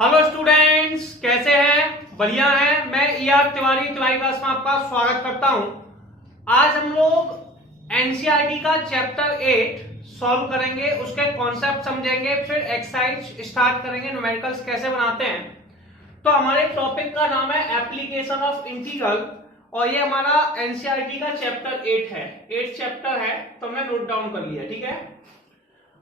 Hello students, कैसे हैं? बढ़िया हैं। मैं तिवारी क्लास में आपका स्वागत करता हूं। आज हम लोग एनसीईआरटी का चैप्टर 8 सॉल्व करेंगे, उसके कॉन्सेप्ट समझेंगे, फिर एक्सरसाइज स्टार्ट करेंगे, न्यूमेरिकल्स कैसे बनाते हैं। तो हमारे टॉपिक का नाम है एप्लीकेशन ऑफ इंटीग्रल और ये हमारा एनसीईआरटी का चैप्टर 8 है। 8 चैप्टर है तो हमने नोट डाउन कर लिया, ठीक है।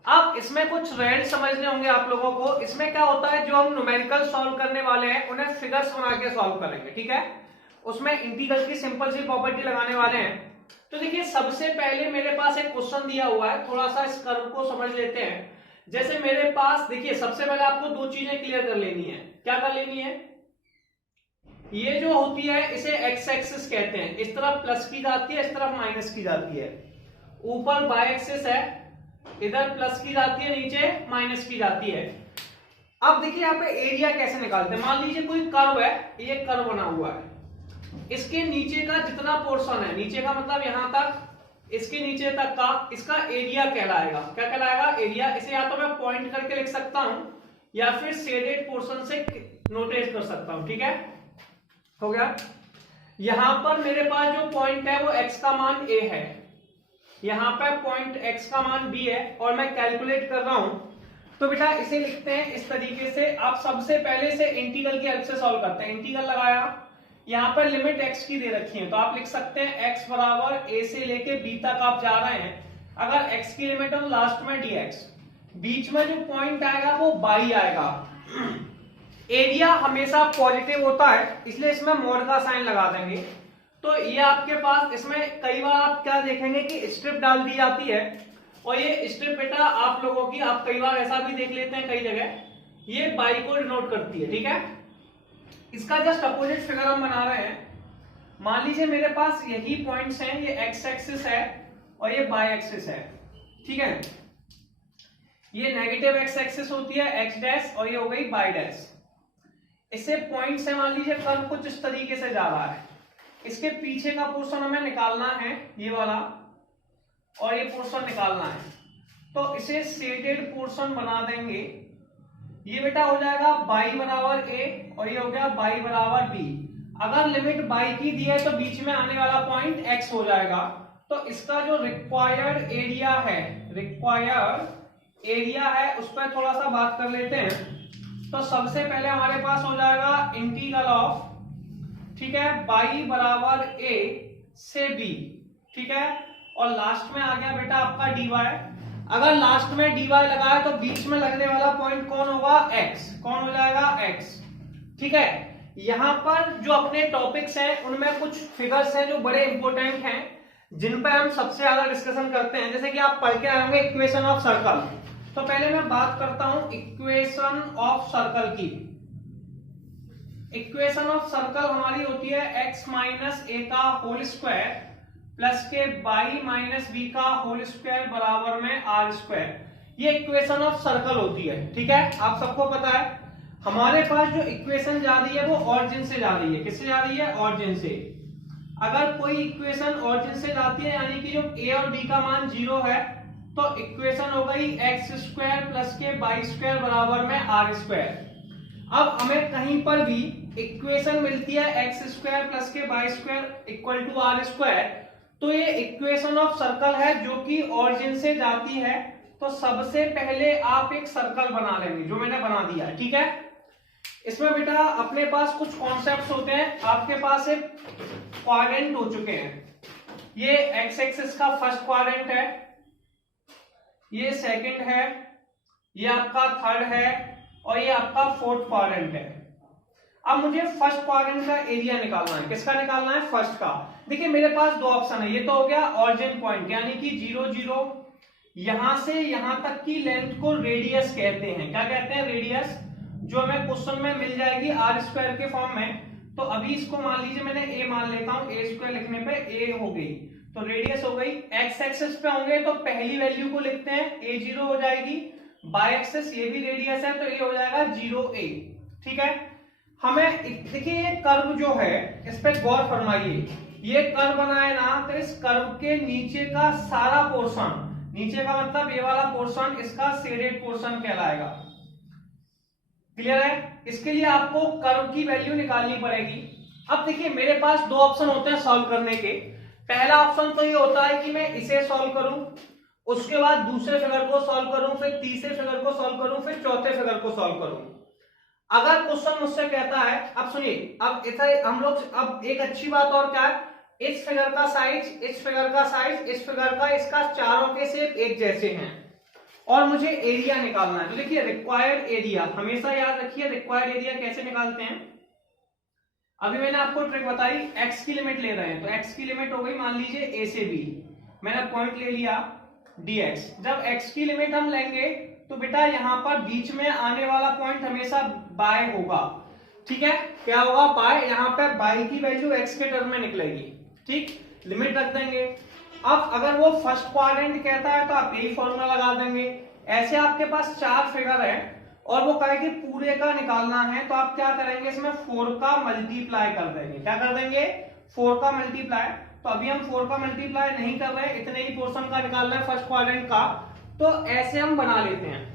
अब इसमें कुछ रेंज समझने होंगे आप लोगों को। इसमें क्या होता है, जो हम न्यूमेरिकल सॉल्व करने वाले हैं उन्हें फिगर्स बना के सॉल्व करेंगे, ठीक है। उसमें इंटीग्रल की सिंपल सी प्रॉपर्टी लगाने वाले हैं। तो देखिए, सबसे पहले मेरे पास एक क्वेश्चन दिया हुआ है, थोड़ा सा इस कर्व को समझ लेते हैं। जैसे मेरे पास देखिए, सबसे पहले आपको दो चीजें क्लियर कर लेनी है। क्या कर लेनी है? ये जो होती है इसे एक्स एक्सिस कहते हैं। इस तरफ प्लस की जाती है, इस तरफ माइनस की जाती है। ऊपर बाय एक्सिस है, इधर प्लस की जाती है, नीचे माइनस की जाती है। अब देखिए यहाँ पे एरिया कैसे निकालते हैं। मान लीजिए कोई कर्व है, ये कर्व बना हुआ है। इसके नीचे का जितना पोर्शन है, नीचे का मतलब यहां तक, इसके नीचे तक का, इसका एरिया कहलाएगा। क्या कहलाएगा? एरिया। इसे या तो मैं पॉइंट करके लिख सकता हूं या फिर शेडेड पोर्शन से नोटेट कर सकता हूं, ठीक है। हो गया। यहां पर मेरे पास जो पॉइंट है वो एक्स का मान ए है, यहां पे पॉइंट x का मान b है और मैं कैलकुलेट कर रहा हूं। तो बेटा इसे लिखते हैं इस तरीके से। आप सबसे पहले से इंटीग्रल की हेल्प से सॉल्व करते हैं। इंटीग्रल लगाया, यहां पर लिमिट x की दे रखी है, तो आप लिख सकते हैं x बराबर a से लेके b तक आप जा रहे हैं। अगर x की लिमिट है तो लास्ट में dx, बीच में जो पॉइंट आएगा वो y आएगा। एरिया हमेशा पॉजिटिव होता है, इसलिए इसमें मोड का साइन लगा देंगे। तो ये आपके पास, इसमें कई बार आप क्या देखेंगे कि स्ट्रिप डाल दी जाती है, और ये स्ट्रिप बेटा आप लोगों की, आप कई बार ऐसा भी देख लेते हैं कई जगह, ये बाई को डिनोट करती है, ठीक है। इसका जस्ट अपोजिट फिगर हम बना रहे हैं। मान लीजिए मेरे पास यही पॉइंट्स हैं, ये एक्स एक्सिस है और ये बाई एक्सिस है, ठीक है। ये नेगेटिव एक्स एक्सिस होती है एक्स डैश और ये हो गई बाई डैश। इससे पॉइंट्स है, मान लीजिए कर्व कुछ इस तरीके से जा रहा है। इसके पीछे का पोर्शन हमें निकालना है, ये वाला, और ये पोर्शन निकालना है। तो इसे शेडेड पोर्शन बना देंगे। ये बेटा हो जाएगा बाई बराबर ए और ये हो गया बाई बराबर बी। अगर लिमिट बाई की दी है तो बीच में आने वाला पॉइंट एक्स हो जाएगा। तो इसका जो रिक्वायर्ड एरिया है उस पर थोड़ा सा बात कर लेते हैं। तो सबसे पहले हमारे पास हो जाएगा इंटीग्रल ऑफ, ठीक है, बाई बराबर ए से बी, ठीक है। और लास्ट में आ गया बेटा आपका dy। अगर लास्ट में dy लगा है तो बीच में लगने वाला पॉइंट कौन होगा? x। कौन हो जाएगा? x, ठीक है। यहां पर जो अपने टॉपिक्स हैं उनमें कुछ फिगर्स हैं जो बड़े इंपॉर्टेंट हैं, जिन पर हम सबसे ज्यादा डिस्कशन करते हैं। जैसे कि आप पढ़ के आए होंगे इक्वेशन ऑफ सर्कल। तो पहले मैं बात करता हूं इक्वेशन ऑफ सर्कल की। इक्वेशन ऑफ सर्कल हमारी होती है x माइनस ए का होल स्क्वायर प्लस के बाई माइनस बी का होल स्क्वायर बराबर में आर स्क्वायर। ये इक्वेशन ऑफ सर्कल होती है, ठीक है। आप सबको पता है हमारे पास जो इक्वेशन जा रही है वो ऑरिजिन से जा रही है। किससे जा रही है? ऑरिजिन से। अगर कोई इक्वेशन ऑरिजिन से जाती है, यानी कि जो a और b का मान 0 है, तो इक्वेशन हो गई एक्स स्क्वायर प्लस के बाई स्क्वायर बराबर में आर स्क्वायर। अब हमें कहीं पर भी इक्वेशन मिलती है एक्स स्क्वायर प्लस के y square equal to r square, तो ये इक्वेशन ऑफ सर्कल है जो कि ऑरिजिन से जाती है। तो सबसे पहले आप एक सर्कल बना लेंगे, जो मैंने बना दिया है, ठीक है। इसमें बेटा अपने पास कुछ कॉन्सेप्ट्स होते हैं। आपके पास एक क्वाड्रेंट हो चुके हैं। ये एक्स एक्सिस का फर्स्ट क्वाड्रेंट है, ये सेकंड है, ये आपका थर्ड है और ये आपका फोर्थ क्वाड्रेंट है। अब मुझे फर्स्ट क्वाड्रेंट का एरिया निकालना है। किसका निकालना है? फर्स्ट का। देखिए मेरे पास दो ऑप्शन है। ये तो हो गया ऑरिजिन पॉइंट, यानी कि 0 0, यहां से यहां तक की लेंथ को रेडियस कहते हैं। क्या कहते हैं? रेडियस, जो हमें क्वेश्चन में मिल जाएगी आर स्क्वायर के फॉर्म में। तो अभी इसको मान लीजिए मैंने ए मान लेता हूं, ए स्क्वायर लिखने पे ए हो गई, तो रेडियस हो गई। एक्स एक्सिस पे होंगे तो पहली वैल्यू को लिखते हैं, a0 हो जाएगी। बाय एक्सिस ये भी रेडियस है तो ये हो जाएगा 0a, ठीक है। हमें देखिए ये कर्व जो है इस पे गौर फरमाइए। ये कर्व बना है ना, तो इस कर्व के नीचे का सारा पोर्शन, नीचे का मतलब ये वाला पोर्शन, इसका शेडेड पोर्शन कहलाएगा। क्लियर है? इसके लिए आपको कर्व की वैल्यू निकालनी पड़ेगी। अब देखिए मेरे पास दो ऑप्शन होते हैं सॉल्व करने के। पहला ऑप्शन तो ये होता है कि मैं इसे सॉल्व करूं, उसके बाद दूसरे फिगर को सॉल्व करूं, फिर तीसरे फिगर को सॉल्व करूं, फिर चौथे फिगर को सॉल्व करूं। अगर क्वेश्चन मुझसे कहता है, अब सुनिए, अब ऐसा हम लोग, अब एक अच्छी बात और क्या है, इस फिगर का साइज, इस फिगर का साइज, इस फिगर का, इसका चारों के शेप एक जैसे हैं और मुझे एरिया निकालना है। तो देखिए रिक्वायर्ड एरिया, हमेशा याद रखिए रिक्वायर्ड एरिया कैसे निकालते हैं। अभी मैंने आपको ट्रिक बताई, x की लिमिट ले रहे हैं तो x की लिमिट हो गई मान लीजिए a से b, मैंने पॉइंट ले लिया dx। जब x की लिमिट हम लेंगे तो बेटा यहाँ पर बीच में आने वाला पॉइंट हमेशा बाय होगा, ठीक है? क्या होगा? बाय। यहाँ पर बाय की वैल्यू x के टर्म में निकलेगी, ठीक? लिमिट रख देंगे। अब अगर वो फर्स्ट क्वाड्रेंट कहता है तो आप यही फॉर्मूला लगा देंगे। ऐसे आपके पास चार फिगर है और वो कहे कि पूरे का निकालना है तो आप क्या करेंगे, इसमें 4 का मल्टीप्लाई कर देंगे। क्या कर देंगे? 4 का मल्टीप्लाई। तो अभी हम 4 का मल्टीप्लाई नहीं कर रहे, इतने ही पोर्शन का निकालना है फर्स्ट क्वाड्रेंट का, तो ऐसे हम बना लेते हैं।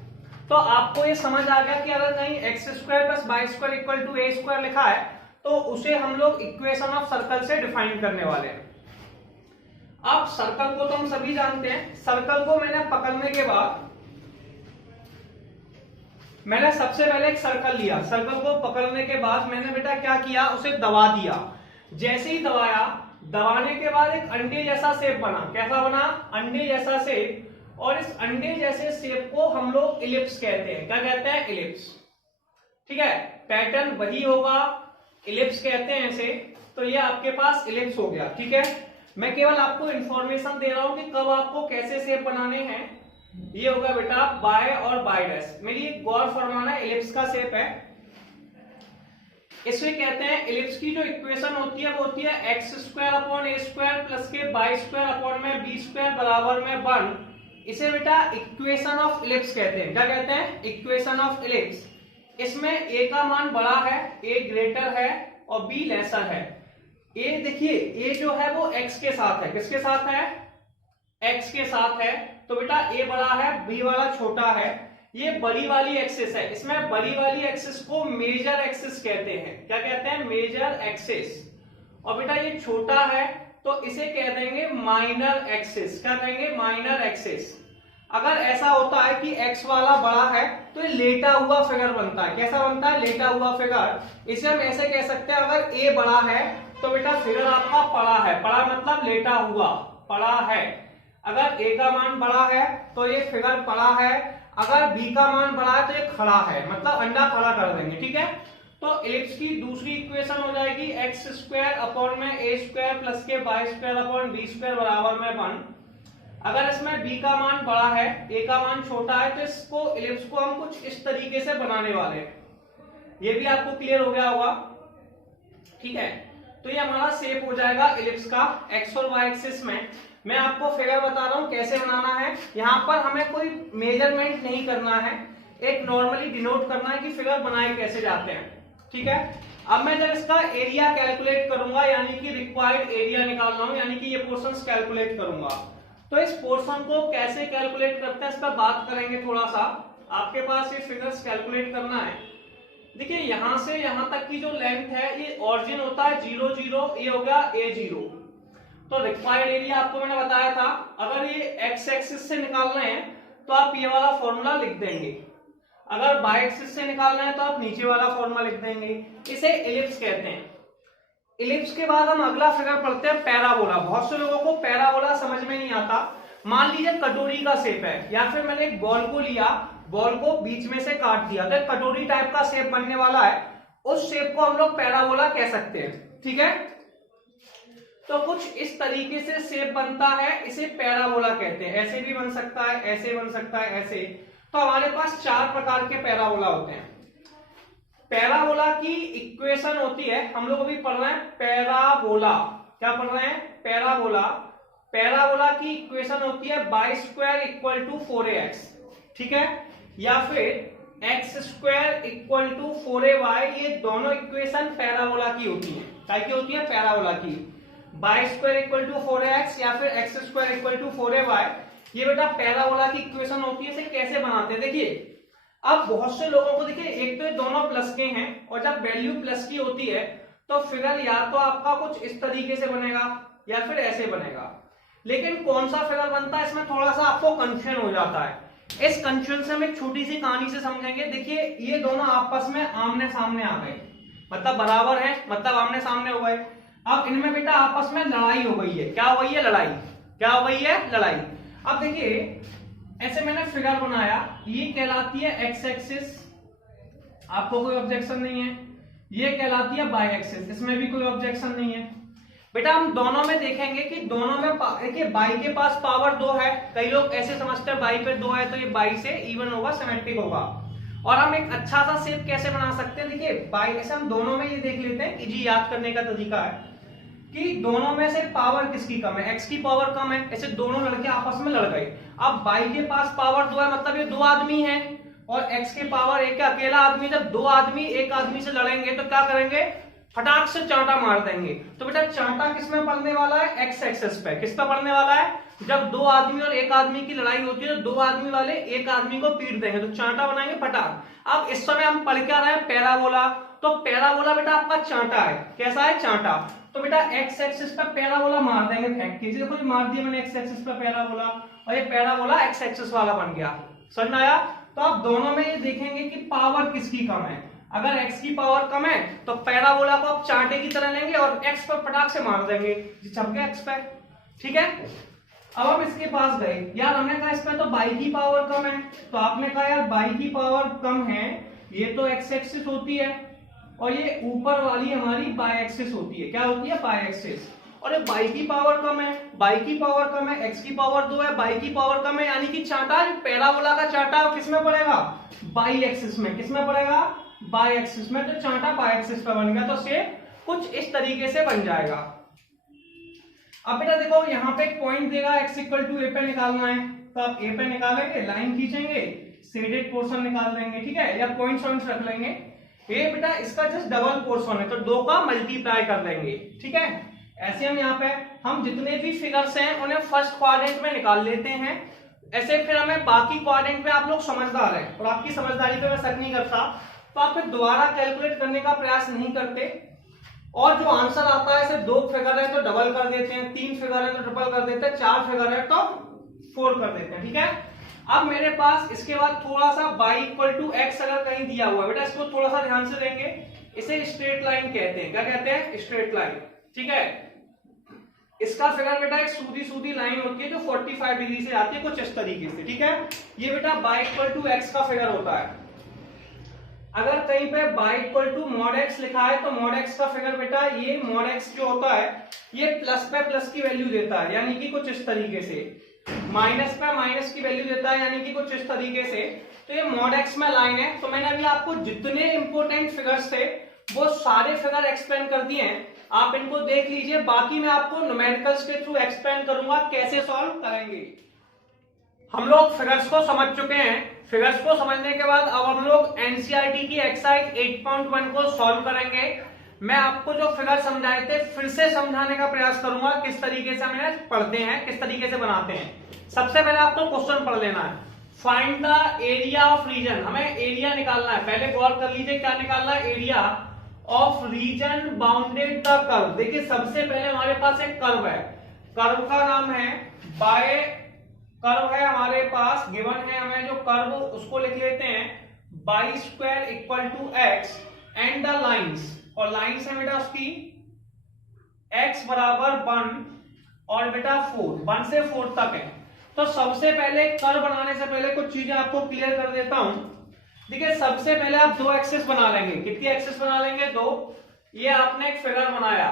तो आपको ये समझ आ गया कि अगर कहीं x square plus y square equal to a square लिखा है तो उसे हम लोग इक्वेशन ऑफ सर्कल से डिफाइन करने वाले हैं। अब सर्कल को तो हम सभी जानते हैं। सर्कल को मैंने पकड़ने के बाद मैंने सबसे पहले एक सर्कल लिया, सर्कल को पकड़ने के बाद मैंने बेटा क्या किया, उसे दबा दिया। जैसे ही दबाया, दबाने के बाद एक अंडे जैसा शेप बना। कैसा बना? अंडे जैसा शेप। और इस अंडे जैसे शेप को हम लोग इलिप्स कहते हैं। क्या कहते हैं? इलिप्स, ठीक है? पैटर्न वही होगा, इलिप्स कहते हैं इसे। तो ये आपके पास इलिप्स हो गया, ठीक है? मैं केवल आपको इंफॉर्मेशन दे रहा हूं कि कब आपको कैसे शेप बनाने हैं। ये होगा बेटा बाय और बाय डैश। मेरी एक गौर फरमाना, इलिप्स का शेप है, इसे कहते हैं इलिप्स की जो इक्वेशन होती है वो होती है x square upon a square plus के बाई स्क्वायर अपॉन में बी स्क्वायर बराबर में 1। इसे बेटा इक्वेशन ऑफ इलिप्स कहते हैं। क्या कहते हैं? Equation of ellipse. इसमें ए का मान बड़ा है, ए ग्रेटर है और बी लेसर है। ए देखिए, ए जो है वो एक्स के साथ है। किसके साथ है? एक्स के साथ है। तो बेटा ए बड़ा है, बी वाला छोटा है। ये बड़ी वाली एक्सिस है, इसमें बड़ी वाली एक्सिस को मेजर एक्सिस कहते हैं। क्या कहते हैं? Major axis. और बेटा ये छोटा है तो इसे कह देंगे माइनर एक्सिस। क्या कहेंगे? Minor axis. अगर ऐसा होता है कि एक्स वाला बड़ा है तो ये लेटा हुआ फिगर बनता है। कैसा बनता है? लेटा हुआ फिगर। इसे हम ऐसे कह सकते हैं, अगर ए बड़ा है तो बेटा फिगर आपका पड़ा है। पड़ा मतलब लेटा हुआ, पड़ा है। अगर ए का मान बड़ा है तो ये फिगर पड़ा है, अगर बी का मान बड़ा है तो ये खड़ा है, मतलब अंडा खड़ा कर देंगे, ठीक है? तो इलिप्स की दूसरी इक्वेशन हो जाएगी एक्स स्क्वायर अपॉन में ए स्क्वायर प्लस के y square upon b square बराबर में 1। अगर इसमें बी का मान बड़ा है, ए का मान छोटा है, तो इसको इलिप्स को हम कुछ इस तरीके से बनाने वाले हैं। ये भी आपको क्लियर हो गया होगा, ठीक है? तो ये हमारा शेप हो जाएगा इलिप्स का एक्स और वाई एक्सिस में। मैं आपको फिगर बता रहा हूं कैसे बनाना है। यहां पर हमें कोई मेजरमेंट नहीं करना है, एक नॉर्मली डिनोट करना है कि फिगर बनाए कैसे जाते हैं, ठीक है? अब मैं जब इसका एरिया कैलकुलेट करूंगा, यानी कि रिक्वायर्ड एरिया निकाल रहा हूं, यानी कि ये पोर्शंस कैलकुलेट करूंगा, तो इस पोर्शन को कैसे कैलकुलेट करते हैं इस पर बात करेंगे थोड़ा सा। आपके पास ये फिगर्स कैलकुलेट करना है। देखिए यहां से यहां तक की जो लेंथ है, ये ऑरिजिन होता है 0 0, ये हो गया A0। तो रिक्वायर्ड एरिया आपको मैंने बताया था, अगर ये एक्स एक्सिस से निकालना है तो आप ये वाला फॉर्मूला लिख देंगे, अगर बाय एक्सिस से निकालना है तो आप नीचे वाला फॉर्मूला लिख देंगे। इसे इलिप्स कहते हैं। इलिप्स के बाद हम अगला फिगर पढ़ते हैं पैराबोला। बहुत से लोगों को पैराबोला समझ में नहीं आता। मान लीजिए कटोरी का शेप है, या फिर मैंने एक बॉल को लिया, बॉल को बीच में से काट दिया, तो कटोरी टाइप का शेप बनने वाला है, उस शेप को हम लोग पैराबोला कह सकते हैं, ठीक है? तो कुछ इस तरीके से शेप बनता है, इसे पैराबोला कहते हैं। ऐसे भी बन सकता है, ऐसे बन सकता है, ऐसे। तो हमारे पास 4 प्रकार के पैराबोला होते हैं। पैराबोला की इक्वेशन होती है, हम लोग अभी पढ़ रहे हैं पैराबोला। क्या पढ़ रहे हैं? पैराबोला। पैराबोला की इक्वेशन होती है y square equal to 4ax, ठीक है? या फिर x square equal to 4ay। ये दोनों इक्वेशन पैराबोला की होती है। क्या की होती है? पैराबोला की। By square equal to 4ax या फिर x square equal to 4ay, ये बेटा पैराबोला की इक्वेशन होती है। इसे कैसे बनाते हैं देखिए, अब बहुत से लोगों को देखिए, एक तो ये दोनों प्लस के हैं और जब वैल्यू प्लस की होती है तो फिगर या तो आपका कुछ इस तरीके से बनेगा या फिर ऐसे बनेगा। लेकिन कौन सा फिगर बनता है इसमें थोड़ा सा आपको कंफ्यूजन हो जाता है। इस कंफ्यूजन से हम एक छोटी सी कहानी से समझेंगे। देखिए ये दोनों आपस में आमने सामने आ गए, मतलब बराबर है, मतलब आमने सामने हो गए। अब इनमें बेटा आपस में लड़ाई हो गई है। क्या हो गई है? लड़ाई। क्या हो गई है? लड़ाई। अब देखिए ऐसे मैंने फिगर बनाया, ये कहलाती है एक्स एक्सिस, आपको कोई ऑब्जेक्शन नहीं है। ये कहलाती है बाई एक्सिस, इसमें भी कोई ऑब्जेक्शन नहीं है। बेटा हम दोनों में देखेंगे कि दोनों में देखिए बाई के पास पावर 2 है। कई लोग ऐसे समझते हैं बाई पे 2 है तो ये बाई से इवन होगा, सिमेट्रिक होगा। और हम एक अच्छा सा शेप कैसे बना सकते हैं? देखिए बाई, ऐसे हम दोनों में ये देख लेते हैं, इजी याद करने का तरीका है कि दोनों में से पावर किसकी कम है? एक्स की पावर कम है, ऐसे दोनों लड़के आपस में लड़ गए। अब बाई के पास पावर 2 है, मतलब ये 2 आदमी हैं, और एक्स के पावर 1 है, अकेला आदमी। जब 2 आदमी एक आदमी से लड़ेंगे तो क्या करेंगे? फटाक से चांटा मार देंगे। तो बेटा चांटा किसमें पड़ने वाला है? एक्स एक्सिस पे। किस पे पड़ने वाला है? जब 2 आदमी और 1 आदमी की लड़ाई होती है तो 2 आदमी वाले 1 आदमी को पीट देंगे, तो चांटा बनाएंगे फटाक। अब इस समय हम पढ़ क्या रहे हैं? पैराबोला। तो पैराबोला बेटा आपका चांटा है। कैसा है? चांटा। तो बेटा एक्स एक्सिस पे पैराबोला मार देंगे फेंक के। देखो मार दिया मैंने एक्स एक्सिस पे पैराबोला, और ये पैराबोला एक्स एक्सिस वाला बन गया। समझ में आया? तो आप दोनों में ये देखेंगे कि पावर किसकी कम है। अगर x की पावर कम है तो पैराबोला को आप चांटे की तरह लेंगे और x पर फटाक से मार देंगे, छप गया x पे। ठीक है, अब हम इसके पास गए, यार हमने कहा इस पे तो बाई की पावर कम है, तो आपने कहा यार बाई की पावर कम है, ये तो x एक्सिस होती है और ये ऊपर वाली हमारी बाई एक्सिस होती है। क्या होती है? By axis. और ये बाई की पावर कम है, बाई की पावर कम है, x की पावर 2 है, बाई की पावर कम है, यानी कि चांटा जो पैराबोला का चांटा है किसमें पड़ेगा? बाई एक्सिस में। किसमें पड़ेगा? बाई एक्सिस में। तो चांटा बाई एक्सिस पे बन गया, तो शेप कुछ इस तरीके से बन जाएगा। अब बेटा देखो यहाँ पे एक पॉइंट देगा, x इक्वल टू ए पे निकालना है, तो आप ए पे निकालेंगे, लाइन खींचेंगे, शेडेड पोर्शन निकाल देंगे। ठीक है, या पॉइंट्स रख लेंगे। ये बेटा इसका जस्ट डबल पोर्शन है, तो 2 का मल्टीप्लाई कर देंगे। ठीक है, ऐसे हम यहाँ पे हम जितने भी फिगर्स हैं उन्हें फर्स्ट क्वाड्रेंट में निकाल लेते हैं। ऐसे फिर हमें बाकी क्वाड्रेंट में, आप लोग समझदार हैं और आपकी समझदारी पे मैं शक नहीं करता, तो आप फिर दोबारा कैलकुलेट करने का प्रयास नहीं करते, और जो आंसर आता है, 2 फिगर है तो डबल कर देते हैं, 3 फिगर है तो ट्रिपल कर देते हैं, 4 फिगर है तो 4 कर देते हैं। ठीक है, अब मेरे पास इसके बाद थोड़ा सा y इक्वल टू एक्स अगर कहीं दिया हुआ है, बेटा इसको थोड़ा सा ध्यान से देंगे, इसे स्ट्रेट लाइन कहते हैं। क्या कहते हैं? Straight line. ठीक है, इसका फिगर बेटा एक सीधी सीधी लाइन होती है जो 45 डिग्री से आती है, कुछ इस तरीके से। ठीक है, ये बेटा y इक्वल टू एक्स का फिगर होता है। अगर कहीं पे y equal to mod x लिखा है तो मॉड x का फिगर बेटा, ये मॉड x जो होता है ये प्लस पे प्लस की वैल्यू देता है, यानी कि कुछ इस तरीके से, माइनस पे माइनस की वैल्यू देता है, यानी कि कुछ इस तरीके से। तो ये मॉड x में लाइन है। तो मैंने अभी आपको जितने इंपॉर्टेंट फिगर्स थे वो सारे फिगर एक्सप्लेन कर दिए हैं, आप इनको देख लीजिए। बाकी मैं आपको न्यूमेरिकल्स के थ्रू एक्सप्लेन करूंगा कैसे सॉल्व करेंगे। हम लोग फिगर्स को समझ चुके हैं। फिगर्स को समझने के बाद अब हम लोग एनसीईआरटी की एक्सरसाइज 8.1 को सॉल्व करेंगे। मैं आपको जो फिगर समझाए थे फिर से समझाने का प्रयास करूंगा, किस तरीके से हमें पढ़ते हैं, किस तरीके से बनाते हैं। सबसे पहले आपको क्वेश्चन पढ़ लेना है, find the area of region. हमें एरिया निकालना है। पहले गौर कर लीजिए क्या निकालना है? Area of region bounded the curve. देखिए सबसे पहले हमारे पास एक कर्व है, कर्व का नाम है बाय, कर्व है हमारे पास, गिवन है हमें जो कर्व, उसको लिख लेते हैं y square equal to x and the lines, और लाइंस है बेटा उसकी x बराबर 1 और बेटा 4, 1 से 4 तक है। तो सबसे पहले कर्व बनाने से पहले कुछ चीजें आपको क्लियर कर देता हूं। देखिए सबसे पहले आप 2 एक्सिस बना लेंगे। कितनी एक्सिस बना लेंगे? 2। ये आपने एक फिगर बनाया,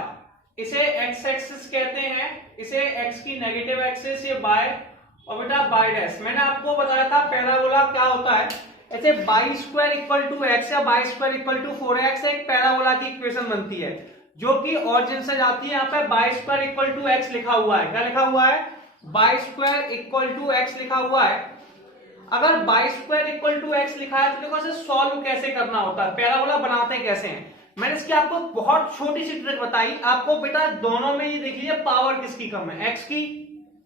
इसे x एक्सिस कहते हैं, इसे x की नेगेटिव एक्सिस, ये बाय, और बेटा बाई डैश। मैंने आपको बताया था पैराबोला क्या होता है, ऐसे y square equal to x या y square equal to 4x एक पैराबोला की इक्वेशन बनती है, जो कि ऑरिजिन से जाती है। यहाँ पे y square equal to x लिखा हुआ है। क्या लिखा हुआ है? Y square equal to x लिखा हुआ है। अगर y square equal to x लिखा है तो देखो इसे सॉल्व कैसे करना होता है, पैराबोला बनाते कैसे हैं। मैंने इसकी आपको बहुत छोटी सी ट्रिक बताई आपको। बेटा दोनों में ये देख लीजिए पावर किसकी कम है, एक्स की,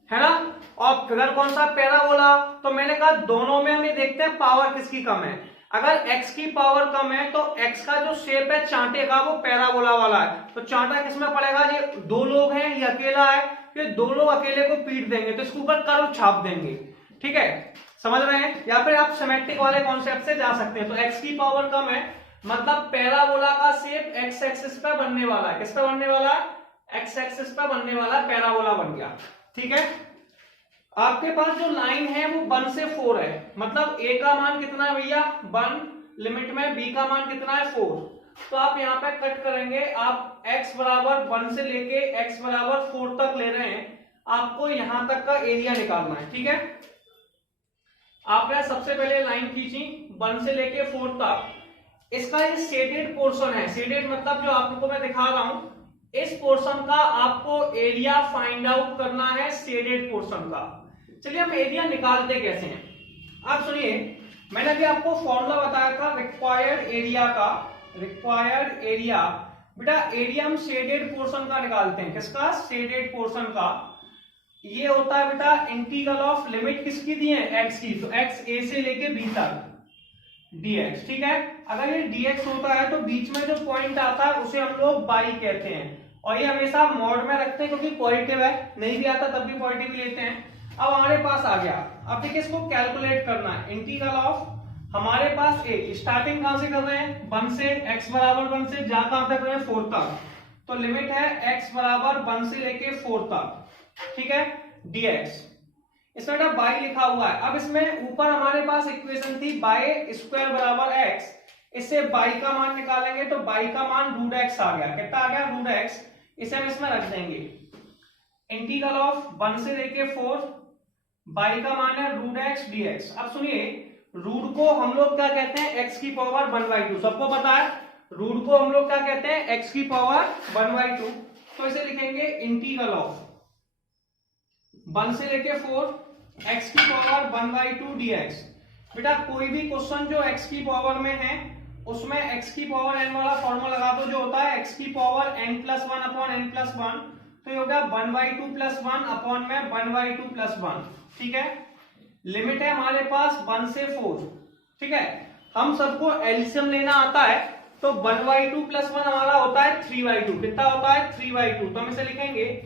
है ना, और फिगर कौन सा? पैराबोला। तो मैंने कहा दोनों में हम ये देखते हैं पावर किसकी कम है। अगर x की पावर कम है तो x का जो शेप है चांटे का वो पैराबोला वाला है, तो चांटा किसमें पड़ेगा, ये दो लोग हैं, ये अकेला है, ये दो लोग अकेले को पीट देंगे तो इसके ऊपर कर्व छाप देंगे। ठीक है, समझ रहे हैं? या फिर आप सिमेट्रिक वाले कॉन्सेप्ट से जा सकते हैं। तो x की पावर कम है मतलब पैराबोला का शेप x एक्सिस पे बनने वाला है। किस पे बनने वाला है? x एक्सिस पे बनने वाला पैराबोला बन गया। ठीक है, आपके पास जो लाइन है वो 1 से 4 है, मतलब a का मान कितना है भैया 1 लिमिट में, b का मान कितना है 4। तो आप यहाँ पे कट करेंगे, आप x बराबर 1 से लेके x बराबर 4 तक ले रहे हैं, आपको यहां तक का एरिया निकालना है। ठीक है, आपने सबसे पहले लाइन खींची 1 से लेके 4 तक, इसका ये शेडेड पोर्शन है, शेडेड मतलब जो आपको मैं दिखा रहा हूं इस पोर्शन का आपको एरिया फाइंड आउट करना है, शेडेड पोर्शन का। चलिए हम एरिया निकालते कैसे हैं, आप सुनिए। मैंने अभी आपको फॉर्मूला बताया था रिक्वायर्ड एरिया का, रिक्वायर्ड एरिया। बेटा एरिया हम शेडेड पोर्शन का निकालते हैं, किसका? शेडेड पोर्शन का। ये होता है बेटा इंटीग्रल ऑफ लिमिट किसकी दी है, x की, तो x a से लेके b तक dx। ठीक है, अगर ये dx होता है तो बीच में जो पॉइंट आता है उसे हम लोग y कहते हैं, और ये हमेशा मॉड में रखते हैं क्योंकि पॉजिटिव है, नहीं भी आता तब भी पॉजिटिव लेते हैं। अब हमारे पास आ गया, अब देखिए इसको कैलकुलेट करना है, इंटीग्रल ऑफ हमारे पास a, स्टार्टिंग कहां से कर रहे हैं 1 से, x बराबर 1 से जा कहां तक रहे हैं 4 तक, तो लिमिट है x बराबर 1 से लेके 4 तक। ठीक है, dx इसमें बेटा बाई लिखा हुआ है। अब इसमें ऊपर हमारे पास इक्वेशन थी बाई स्क्वायर बराबर x, इससे बाई का मान निकालेंगे तो बाई का मान रूट x आ गया, कितना आ गया रूट x, इसे हम इसमें रख देंगे। इंटीग्रल ऑफ 1 से लेके 4, बाई का मान है रूट x dx। अब सुनिए रूट को हम लोग क्या कहते हैं, x की पावर 1/2, सबको पता है रूट को हम लोग क्या कहते हैं, x की पावर 1/2। तो इसे लिखेंगे इंटीग्रल ऑफ 1 से लेके 4 x की पावर 1/2 dx। बेटा कोई भी क्वेश्चन जो x की पावर में है उसमें x की पावर n वाला फॉर्मूला लगा दो, जो होता है x की पावर n+1 अपॉन n+1, तो ये हो गया 1/2 + 1 अपॉन में 1/2 + 1। ठीक है, लिमिट है हमारे पास 1 से 4। ठीक है, हम सबको एलसीएम लेना आता है, तो 1/2 + 1 हमारा होता है 3/2, कितना होता है 3/2, तो हम इसे लिखेंगे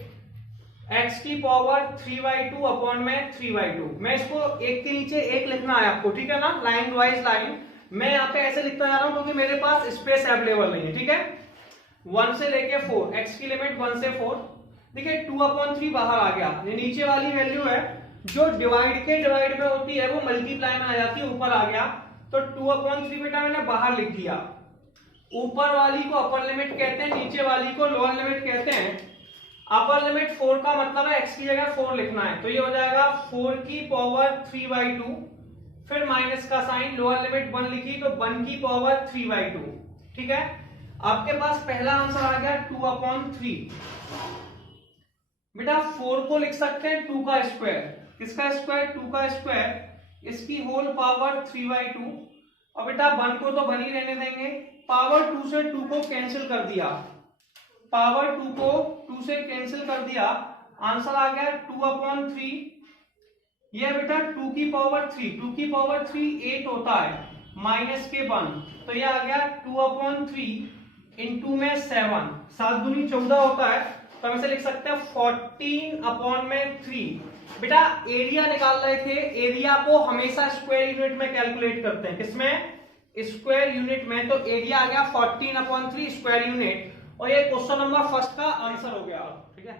x की पावर 3/2 अपॉन में 3/2। मैं इसको एक के नीचे एक लिखना है आपको, ठीक है ना, लाइन वाइज लाइन। मैं यहाँ पे ऐसे लिखता जा रहा हूं क्योंकि मेरे पास स्पेस अवेलेबल नहीं है। ठीक है, 1 से लेके 4, x की लिमिट 1 से 4। देखिए 2/3 बाहर आ गया, ये नीचे वाली वैल्यू है जो डिवाइड के डिवाइड में होती है वो मल्टीप्लाई में आ जाती है, ऊपर आ गया, तो 2/3 बेटा मैंने बाहर लिख दिया। ऊपर वाली को अपर लिमिट कहते हैं, नीचे वाली को लोअर लिमिट कहते हैं। अपर लिमिट 4 का मतलब है x की जगह 4 लिखना है, तो ये हो जाएगा 4 की पावर 3/2, फिर माइनस का साइन, लोअर लिमिट 1 लिखी तो 1 की पावर 3/2। ठीक है, आपके पास पहला आंसर आ गया 2/3। बेटा 4 को लिख सकते हैं 2 का स्क्वायर, किसका स्क्वायर 2 का स्क्वायर, इसकी होल पावर 3/2, और बेटा 1 को तो 1 ही रहने देंगे, पावर 2 से 2 को कैंसिल कर दिया, पावर 2 को 2 से कैंसिल कर दिया, आंसर आ गया 2/3। ये बेटा 2 की पावर 3, 2 की पावर 3 8 होता है, माइनस के 1, तो ये आ गया 2/3 इंटू में 7, 7 दूनी 14 होता है, तो हम इसे लिख सकते हैं 14/3। बेटा एरिया निकाल रहे थे, एरिया को हमेशा स्क्वायर यूनिट में कैलकुलेट करते हैं, किसमें, स्क्वायर यूनिट में, तो एरिया आ गया 14/3 स्क्वायर यूनिट, और ये क्वेश्चन नंबर फर्स्ट का आंसर हो गया। ठीक है,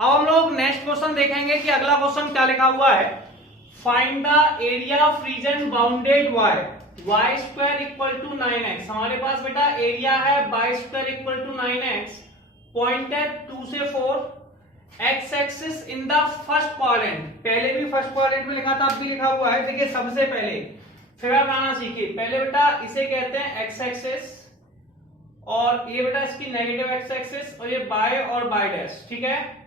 अब हम लोग नेक्स्ट क्वेश्चन देखेंगे कि अगला क्वेश्चन क्या लिखा हुआ है। Find the area of region bounded y square equal to 9x। हमारे पास बेटा एरिया है y square equal to 9x, point है 2 से 4, x axis in the first quadrant, पहले भी फर्स्ट क्वाड्रेंट में लिखा था, अब भी लिखा हुआ है। देखिए सबसे पहले फिगर बनाना सीखिए, पहले बेटा इसे कहते हैं x एक्सिस, और ये बेटा इसकी नेगेटिव x एक्सिस, और ये बाय और बाय डैश। ठीक है,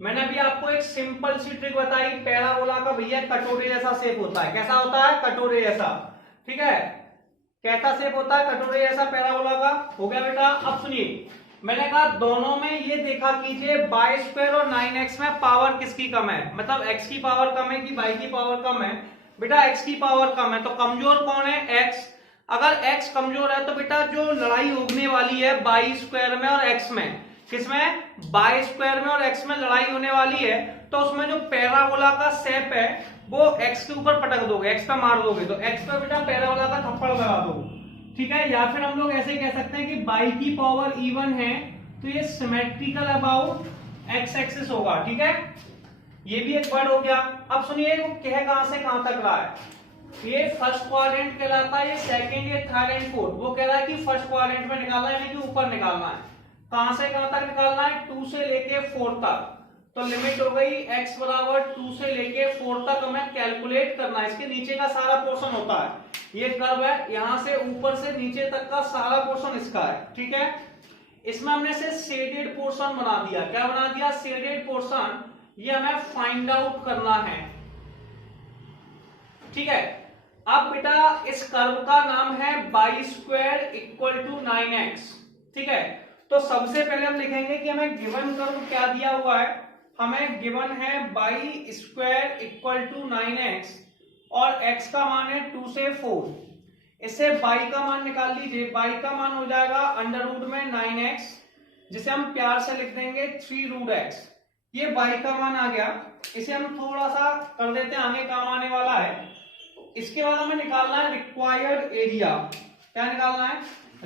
मैंने अभी आपको एक सिंपल सी ट्रिक बताई, पैराबोला का भैया कटोरे जैसा शेप होता है, कैसा होता है, कटोरे जैसा। ठीक है, कैसा शेप होता है, कटोरे जैसा पैराबोला का, हो गया बेटा। अब सुनिए, मैंने कहा दोनों में ये देखा कीजिए बाय स्क्वायर और 9x में पावर किसकी कम है, मतलब x की पावर कम है कि y की पावर कम है। बेटा x की पावर कम है, तो कमजोर कौन है? x। अगर x कमजोर है तो बेटा जो लड़ाई होने वाली है बाई स्क्वायर में और x में, किसमें? बाई स्क्वायर में और x में लड़ाई होने वाली है, तो उसमें जो पैराबोला का शेप है वो x के ऊपर पटक दोगे, x पे मार दोगे, तो x पे बेटा पैराबोला का थप्पड़ लगा दो, ठीक है। या फिर हम लोग ऐसे कह सकते हैं कि बाई की पावर इवन है तो ये सिमेट्रिकल अबाउट x एक्सिस होगा, ठीक है। ये भी एक वर्ड हो गया। अब सुनिए वो कह कहां से कहां तक रहा है। ये फर्स्ट क्वाड्रेंट कहलाता है, ये सेकंड, ये थर्ड एंड फोर्थ। वो कह रहा है कि फर्स्ट क्वाड्रेंट में निकालना है, यानी कि ऊपर निकालना है। कहां से कहां तक निकालना है? 2 से लेके 4 तक। तो लिमिट हो गई x बराबर 2 से लेके 4 तक हमें कैलकुलेट करना है। इसके नीचे का सारा पोर्शन होता है, ये कर्व है, यहां से ऊपर से नीचे तक का सारा पोर्शन इसका है, ठीक है। इसमें हमने से शेडेड पोर्शन बना दिया। क्या बना दिया? Shaded portion. ये हमें फाइंड आउट करना है, ठीक है। अब बेटा इस कर्व का नाम है y square equal to 9x, ठीक है। तो सबसे पहले हम लिखेंगे कि हमें गिवन कर्व क्या दिया हुआ है। हमें गिवन है y square equal to 9x और x का मान है 2 से 4। इससे बाई का मान निकाल लीजिए। बाई का मान हो जाएगा अंडर रूट में 9x, जिसे हम प्यार से लिख देंगे 3 रूट x। ये बाई का मान आ गया। इसे हम थोड़ा सा कर देते हैं, आगे काम आने वाला है। इसके बाद हमें निकालना है रिक्वायर्ड एरिया। क्या निकालना है?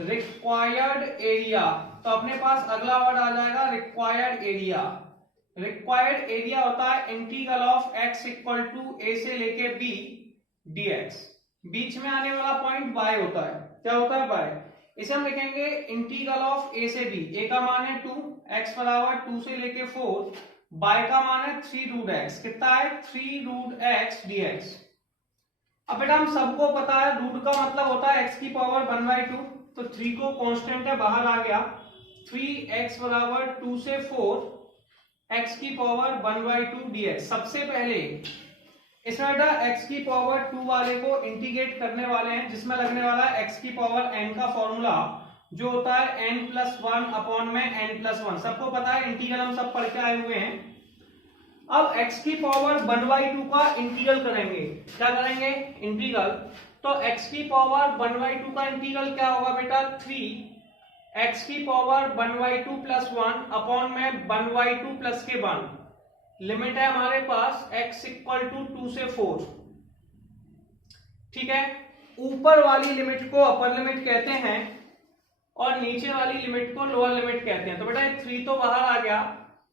Required area. तो अपने पास अगला वर्ड आ जाएगा रिक्वायर्ड एरिया। रिक्वायर्ड एरिया होता है integral of x equal to a से लेके b dx। बीच में आने वाला पॉइंट y होता है। क्या होता है? y। इसे हम लिखेंगे इंटीग्रल ऑफ a से b। a का मान है 2, x बराबर 2 से लेके 4, y का मान है 3 रूट x। कितना है? 3 रूट x dx। अब बेटा हम सबको पता है रूट का मतलब होता है x की पावर 1/2। तो 3 को कांस्टेंट है, बाहर आ गया। 3x बराबर 2 से 4 x की पावर 1/2 dx। सबसे पहले इसमें बेटा x की पावर 2 वाले को इंटीग्रेट करने वाले हैं, जिसमें लगने वाला है x की पावर n का फॉर्मूला जो होता है n+1 अपॉन में n+1। सबको पता है, इंटीग्रल हम सब पढ़ के आए हुए हैं। अब x की पावर 1/2 का इंटीग्रल करेंगे। क्या करेंगे? इंटीग्रल। तो x की पावर 1/2 का इंटीग्रल क्या होगा बेटा? 3x की पावर 1/2 प्लस 1 अपॉन में 1/2 प्लस के 1। लिमिट है हमारे पास x इक्वल टू 2 से 4, ठीक है। ऊपर वाली लिमिट को अपर लिमिट कहते हैं और नीचे वाली लिमिट को लोअर लिमिट कहते हैं। तो बेटा 3 तो बाहर आ गया।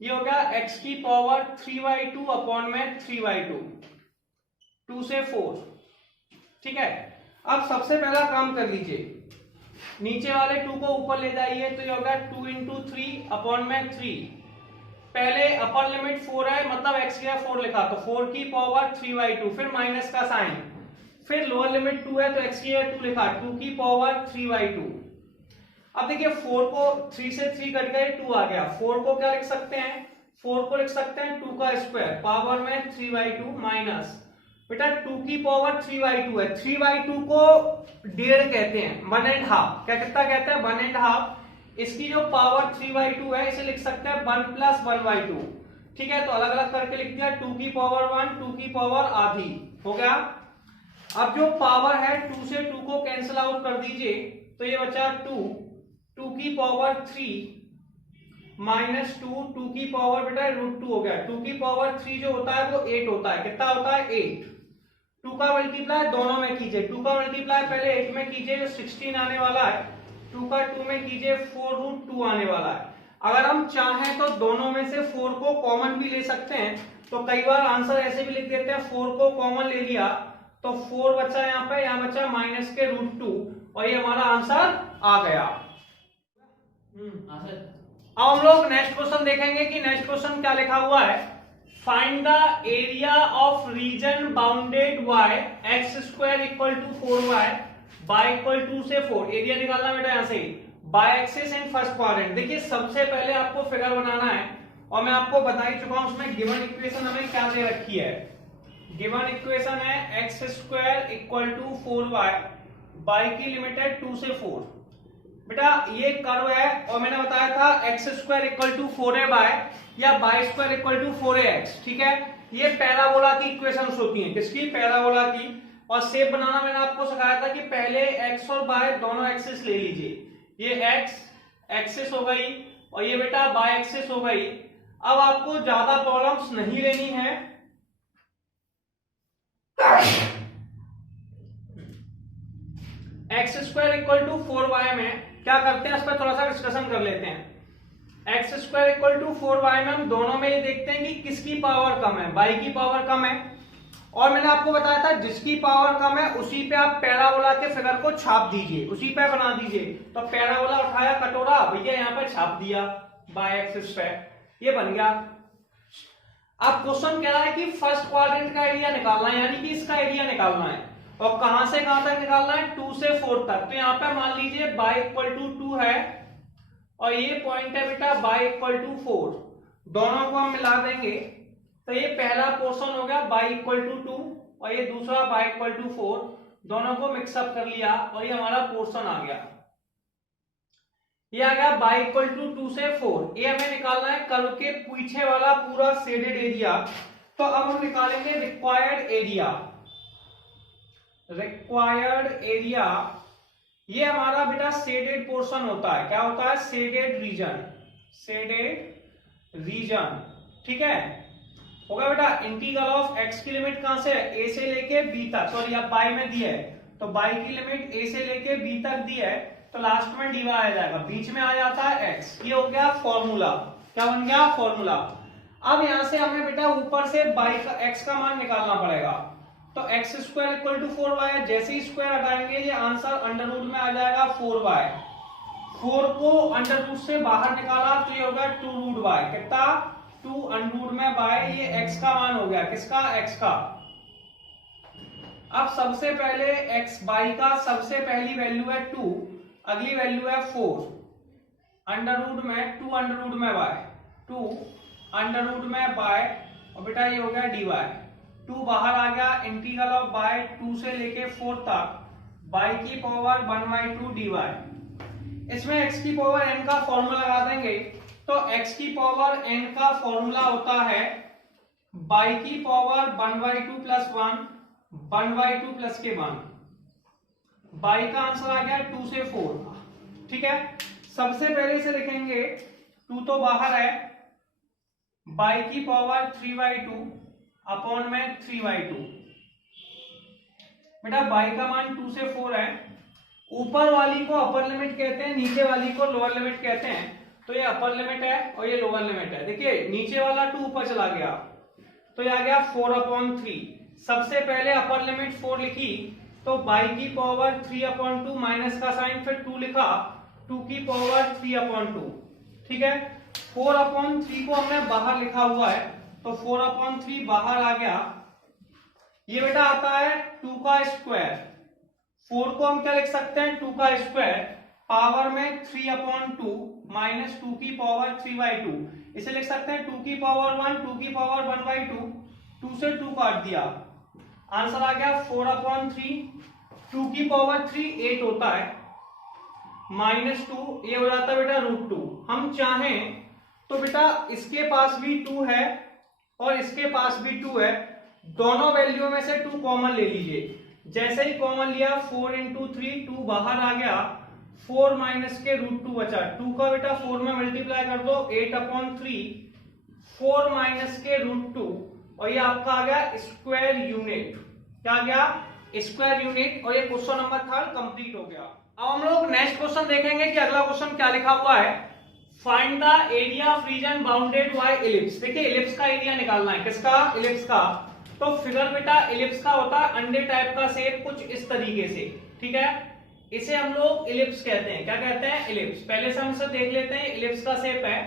ये हो गया x की पावर 3/2 अपॉन में 3/2, 2 से 4, ठीक है। अब सबसे पहला काम कर लीजिए, नीचे वाले 2 को ऊपर ले जाइए, तो ये होगा 2 इंटू 3 अपॉन में 3। पहले अपर लिमिट 4 है, मतलब x की 4 लिखा, तो 4 की पावर 3/2, फिर माइनस का साइन। फिर लोअर लिमिट 2 है तो x की 2 लिखा, 2 की पावर 3/2। अब देखिए 4 को 3 से 3 कट गए, 2 आ गया। 4 को क्या लिख सकते हैं? 4 को लिख सकते हैं 2 का स्क्वायर, पावर में 3/2 माइनस बेटा 2 की पावर 3/2 है। 3/2 को 1.5 कहते हैं, 1.5। क्या कितना कहते हैं? 1.5। इसकी जो पावर 3/2 है इसे लिख सकते हैं 1 + 1/2, ठीक है। तो अलग अलग करके लिख दिया। 2 की पावर 1, 2 की पावर आधी हो गया। अब जो पावर है 2 से 2 को कैंसिल आउट कर दीजिए, तो ये बचा 2 की पावर 3 माइनस 2 की पावर बेटा √2 हो गया। 2 की पावर 3 जो होता है वो 8 होता है। कितना होता है? 8। 2 का मल्टीप्लाई दोनों में कीजिए। 2 का मल्टीप्लाई पहले 8 में कीजिए, जो 16 आने वाला है। 2 का 2 में कीजिए, 4√2 आने वाला है। अगर हम चाहें तो दोनों में से 4 को कॉमन भी ले सकते हैं। तो कई बार आंसर ऐसे भी लिख देते हैं, 4 को कॉमन ले लिया तो 4 बचा यहाँ पे, यहाँ बचा माइनस के √2 और ये हमारा आंसर आ गया। अब हम लोग नेक्स्ट क्वेश्चन देखेंगे कि नेक्स्ट क्वेश्चन क्या लिखा हुआ है। Find the area of region bounded y x² equal to 4y y इक्वल 2 से 4। एरिया निकालना बेटा यहाँ से y axis in first quadrant. देखिए सबसे पहले आपको फिगर बनाना है और मैं आपको बता ही चुका हूं उसमें गिवन इक्वेशन हमें क्या दे रखी है। गिवन इक्वेशन है x² equal to 4y, y की लिमिट है 2 से 4। बेटा ये कर्व है और मैंने बताया था x² इक्वल टू 4ay या y² इक्वल टू 4ax, ठीक है। ये पैराबोला की इक्वेशंस होती हैं, किसकी? पैराबोला की। और शेप बनाना मैंने आपको सिखाया था कि पहले एक्स और वाई दोनों एक्सिस ले लीजिए। ये एक्स एक्सिस हो गई और ये बेटा वाई एक्सिस हो गई। अब आपको ज्यादा प्रॉब्लम्स नहीं लेनी है। X square equal to 4y में क्या करते हैं, इस पर थोड़ा सा डिस्कशन कर लेते हैं। X square equal to 4y में हम दोनों में ये देखते हैं कि किसकी पावर कम है, y की पावर कम है। और मैंने आपको बताया था जिसकी पावर कम है उसी पे आप पैराबोला के फिगर को छाप दीजिए, उसी पे बना दीजिए। तो पैराबोला उठाया कटोरा, भैया यहाँ पे छाप दिया बाय एक्सिस पे, ये बन गया। अब क्वेश्चन कह रहा है कि फर्स्ट क्वाड्रेंट का एरिया निकालना है, यानी कि इसका एरिया निकालना है। और कहां से कहां तक निकालना है? 2 से 4 तक। तो यहाँ पे मान लीजिए y इक्वल टू 2 है और ये पॉइंट है बेटा y इक्वल टू 4, दोनों को हम मिला देंगे तो ये पहला पोर्शन हो गया y इक्वल टू 2 और ये दूसरा y इक्वल टू 4, दोनों को मिक्सअप कर लिया और ये हमारा पोर्शन आ गया। ये आ गया y इक्वल टू 2 से 4। ये हमें निकालना है कर्व के पीछे वाला पूरा शेडेड एरिया। तो अब हम निकालेंगे रिक्वायर्ड एरिया। रिक्वायर्ड एरिया ये हमारा बेटा शेडेड पोर्शन होता है। क्या होता है? Shaded region, shaded region. ठीक है, होगा बेटा इंटीग्रल ऑफ x की लिमिट कहां से है? a से लेके b तक। सॉरी आप y में दी है तो y की लिमिट a से लेके b तक दी है, तो लास्ट में dy आ जाएगा, बीच में आ जाता है x। ये हो गया फॉर्मूला। क्या बन गया? फॉर्मूला। अब यहां से हमें बेटा ऊपर से y का x का मान निकालना पड़ेगा। तो x square equal to 4y, जैसे ही स्क्वायर हटाएंगे ये आंसर अंडर रूट में आ जाएगा 4y। 4 को अंडर रूट से बाहर निकाला तो ये होगा 2 रूट y। कितना? 2 अंडर रूट में y। ये x का मान हो गया, किसका? x का। अब सबसे पहले x y का सबसे पहली वैल्यू है 2, अगली वैल्यू है 4। अंडर रूट में 2 अंडर रूट में y, 2 अंडर रूट में y और बेटा ये हो गया dy। 2 बाहर आ गया, इंटीग्रल ऑफ y 2 से लेके 4 तक y की पावर 1/2 dy। इसमें x की पावर n का फॉर्मूला लगा देंगे। तो x की पावर n का फॉर्मूला होता है y की पावर 1/2 प्लस 1, 1/2 प्लस के 1। y का आंसर आ गया 2 से 4। ठीक है, सबसे पहले से लिखेंगे 2 तो बाहर है, y की पावर 3/2 अपॉन में 3/2। बेटा y का मान 2 से 4 है। ऊपर वाली को अपर लिमिट कहते हैं, नीचे वाली को लोअर लिमिट कहते हैं। तो ये अपर लिमिट है और ये लोअर लिमिट है। देखिए नीचे वाला 2 ऊपर चला गया तो ये आ गया 4/3। सबसे पहले अपर लिमिट 4 लिखी तो y की पावर 3/2 माइनस का साइन, फिर 2 लिखा, 2 की पावर 3/2। ठीक है, 4/3 को हमने बाहर लिखा हुआ है तो 4/3 बाहर आ गया। ये बेटा आता है 2 का स्क्वायर। 4 को हम क्या लिख सकते हैं? 2 का स्क्वायर पावर में 3/2 माइनस 2 की पावर 3/2। इसे लिख सकते हैं 2 की पावर 1, 2 की पावर 1/2। 2 से 2 काट दिया, आंसर आ गया 4/3। 2 की पावर 3 8 होता है, माइनस 2 ये हो जाता है बेटा √2। हम चाहें तो बेटा इसके पास भी 2 है और इसके पास भी 2 है, दोनों वैल्यू में से 2 कॉमन ले लीजिए। जैसे ही कॉमन लिया 4 × 3, 2 बाहर आ गया, 4 माइनस के √2 बचा। 2 का बेटा 4 में मल्टीप्लाई कर दो, 8/3, 4 माइनस के √2 और ये आपका आ गया स्क्वायर यूनिट। क्या आ गया? Square unit. और ये क्वेश्चन नंबर 3 कंप्लीट हो गया। अब हम लोग नेक्स्ट क्वेश्चन देखेंगे कि अगला क्वेश्चन क्या लिखा हुआ है। Find the area of region bounded by ellipse. देखिए इलिप्स का एरिया निकालना है, किसका? इलिप्स का। तो फिगर बेटा इलिप्स का होता है अंडे टाइप का शेप, कुछ इस तरीके से। ठीक है, इसे हम लोग इलिप्स कहते हैं। क्या कहते हैं? इलिप्स। पहले से हम इसे देख लेते हैं, इलिप्स का शेप है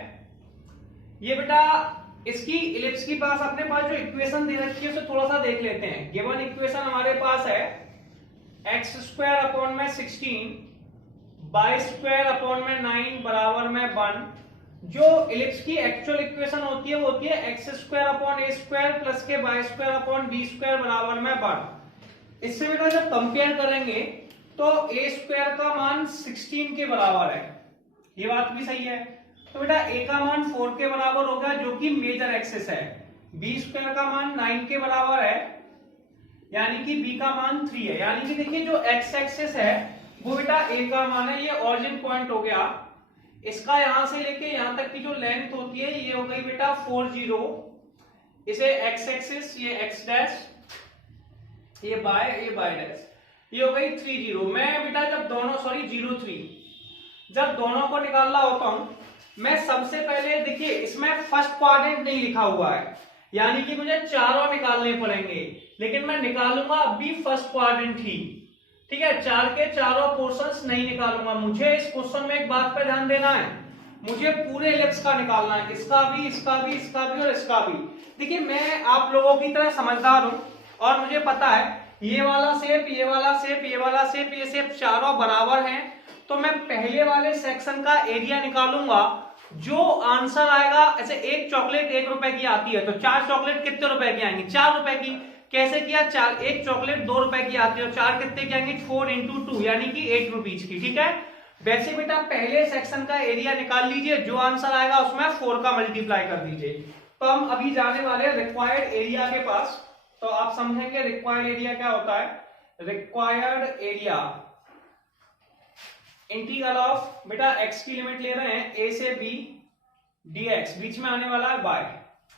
ये बेटा। इसकी इलिप्स की पास अपने पास जो इक्वेशन दे रखी है उसे थोड़ा सा देख लेते हैं। गिवन इक्वेशन हमारे पास है x² 16 y² 9 = 1। जो इलिप्स की एक्चुअल इक्वेशन होती है वो होती है x² प्लस के y² b² 1। इससे बेटा जब कंपेयर करेंगे तो a² का मान 16 के बराबर है, ये बात भी सही है। तो बेटा a का मान 4 के बराबर होगा जो कि मेजर एक्सिस है। बी स्क्वायर का मान 9 के बराबर है, यानी कि बी का मान 3 है। यानी कि देखिए जो एक्स एक्सिस है वो बेटा ए का मान है, ये ऑरिजिन पॉइंट हो गया। इसका यहां से लेके यहां तक की जो लेंथ होती है ये हो गई बेटा 40, इसे एक्स एक्सिस, ये एक्स डैश, ये बाय डैश, ये हो गई 30। मैं बेटा जब दोनों 03 जब दोनों को निकालना होता हूं, मैं सबसे पहले देखिए इसमें फर्स्ट क्वाड्रेंट नहीं लिखा हुआ है, यानी कि मुझे चारों निकालने पड़ेंगे, लेकिन मैं निकालूंगा अभी फर्स्ट क्वाड्रेंट ही, ठीक है। चार के चारों पोर्शंस नहीं निकालूंगा। मुझे इस क्वेश्चन में एक बात पर ध्यान देना है, मुझे पूरे इलिप्स का निकालना है, इसका भी, इसका भी, इसका भी और इसका भी। देखिए मैं आप लोगों की तरह समझदार हूं और मुझे पता है ये वाला शेप, ये वाला शेप, ये वाला शेप, ये शेप चारों बराबर हैं, तो मैं पहले वाले सेक्शन का एरिया निकालूंगा। जो आंसर आएगा, ऐसे एक चॉकलेट 1 रुपए की आती है तो 4 चॉकलेट कितने रुपए की आएंगी? 4 रुपए की। कैसे किया? एक चॉकलेट 2 रुपए की आती है और 4 कितने की आएंगी? 4 into 2 यानी कि 8 रुपीज की, ठीक है। वैसे बेटा पहले सेक्शन का एरिया निकाल लीजिए, जो आंसर आएगा उसमें 4 का मल्टीप्लाई कर दीजिए। तो हम अभी जाने वाले रिक्वायर्ड एरिया के पास, तो आप समझेंगे रिक्वायर्ड एरिया क्या होता है। रिक्वायर्ड एरिया इंटीग्रल ऑफ, बेटा x की लिमिट ले रहे हैं a से b dx, बीच में आने वाला है y।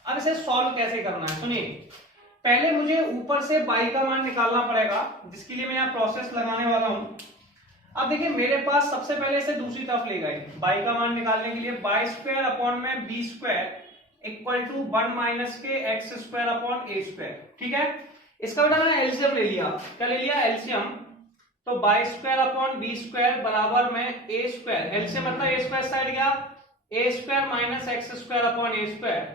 अब इसे सॉल्व कैसे करना है सुनिए। पहले मुझे ऊपर से y का मान निकालना पड़ेगा, जिसके लिए मैं यहाँ प्रोसेस लगाने वाला हूं। अब देखिए मेरे पास सबसे पहले से दूसरी तरफ ले गए, y का मान निकालने के लिए y स्क्वायर अपॉन में b square equal to 1 minus के x square upon a square, ठीक है। इसका बेटा मैंने एलसीएम ले लिया। क्या ले लिया? एलसीएम। तो y square upon b square बराबर में ए स्क्वायर, एलसीएम मतलब ए स्क्वायर साइड गया, a square minus x square upon a square,